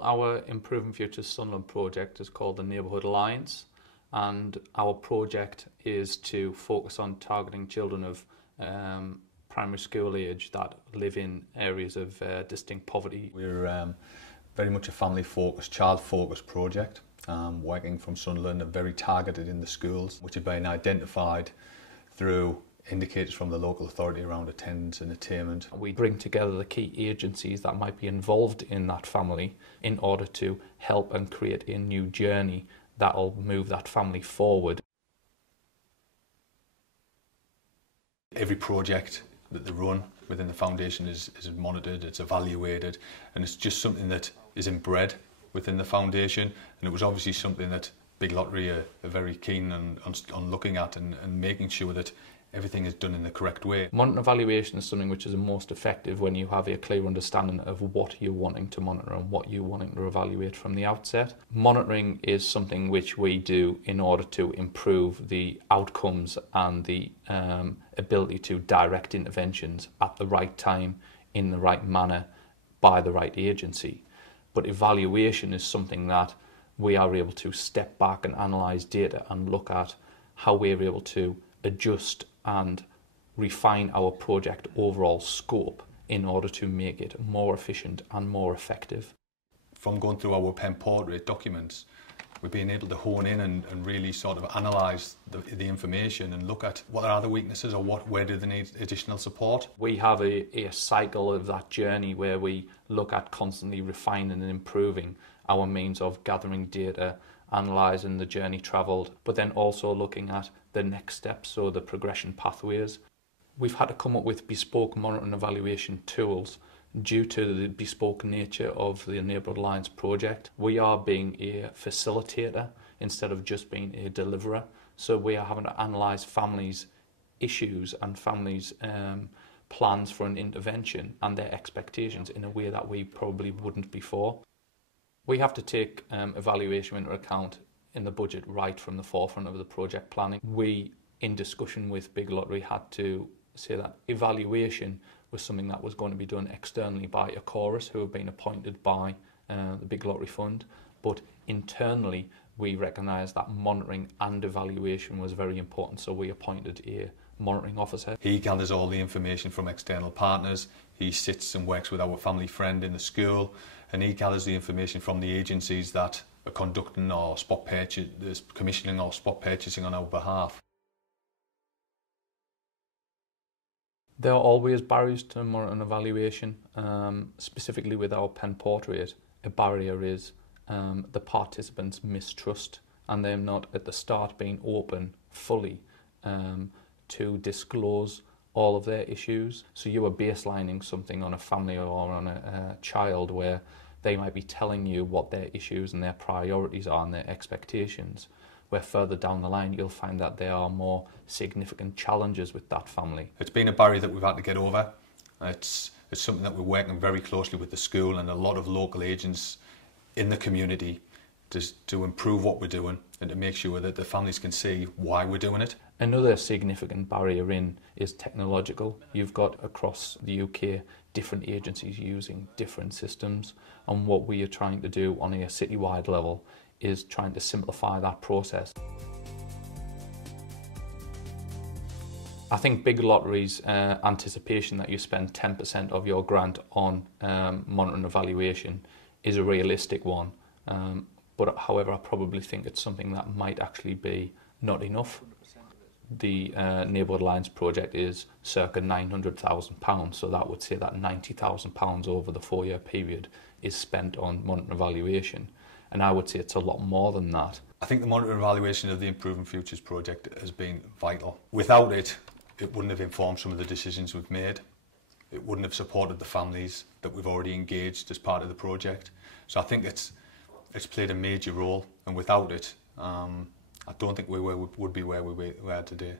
Our Improving Futures Sunderland project is called the Neighbourhood Alliance, and our project is to focus on targeting children of primary school age that live in areas of distinct poverty. We're very much a family-focused, child-focused project, working from Sunderland and very targeted in the schools, which have been identified through indicators from the local authority around attendance and attainment. We bring together the key agencies that might be involved in that family in order to help and create a new journey that will move that family forward. Every project that they run within the foundation is monitored, it's evaluated, and it's just something that is inbred within the foundation, and it was obviously something that Big Lottery are very keen on looking at and making sure that everything is done in the correct way. Monitor evaluation is something which is the most effective when you have a clear understanding of what you're wanting to monitor and what you're wanting to evaluate from the outset. Monitoring is something which we do in order to improve the outcomes and the ability to direct interventions at the right time, in the right manner, by the right agency. But evaluation is something that we are able to step back and analyse data and look at how we're able to adjust and refine our project overall scope in order to make it more efficient and more effective. From going through our pen portrait documents, we've been able to hone in and really sort of analyse the information and look at what are the weaknesses or where do they need additional support. We have a cycle of that journey where we look at constantly refining and improving our means of gathering data, analysing the journey travelled, but then also looking at the next steps, so the progression pathways. We've had to come up with bespoke monitoring and evaluation tools due to the bespoke nature of the Neighbourhood Alliance project. We are being a facilitator instead of just being a deliverer, so we are having to analyse families' issues and families' plans for an intervention and their expectations in a way that we probably wouldn't before. We have to take evaluation into account in the budget right from the forefront of the project planning. We, in discussion with Big Lottery, had to say that evaluation was something that was going to be done externally by a chorus who have been appointed by the Big Lottery Fund, but internally we recognised that monitoring and evaluation was very important, so we appointed a monitoring officer. He gathers all the information from external partners, he sits and works with our family friend in the school, and he gathers the information from the agencies that are conducting or commissioning or spot purchasing on our behalf. There are always barriers to monitor and evaluation, specifically with our pen portrait. A barrier is the participants' mistrust and them not at the start being open fully to disclose all of their issues. So you are baselining something on a family or on a child where they might be telling you what their issues and their priorities are and their expectations, where further down the line you'll find that there are more significant challenges with that family. It's been a barrier that we've had to get over. It's something that we're working very closely with the school and a lot of local agents in the community to improve what we're doing and to make sure that the families can see why we're doing it. Another significant barrier is technological. You've got across the UK different agencies using different systems, and what we are trying to do on a citywide level is trying to simplify that process. I think Big Lottery's anticipation that you spend 10% of your grant on monitoring and evaluation is a realistic one. But however, I probably think it's something that might actually be not enough. The Neighbourhood Alliance project is circa £900,000, so that would say that £90,000 over the 4-year period is spent on monitoring and evaluation. And I would say it's a lot more than that. I think the monitoring and evaluation of the Improving Futures project has been vital. Without it, it wouldn't have informed some of the decisions we've made. It wouldn't have supported the families that we've already engaged as part of the project. So I think it's played a major role, and without it, I don't think we would be where we were today.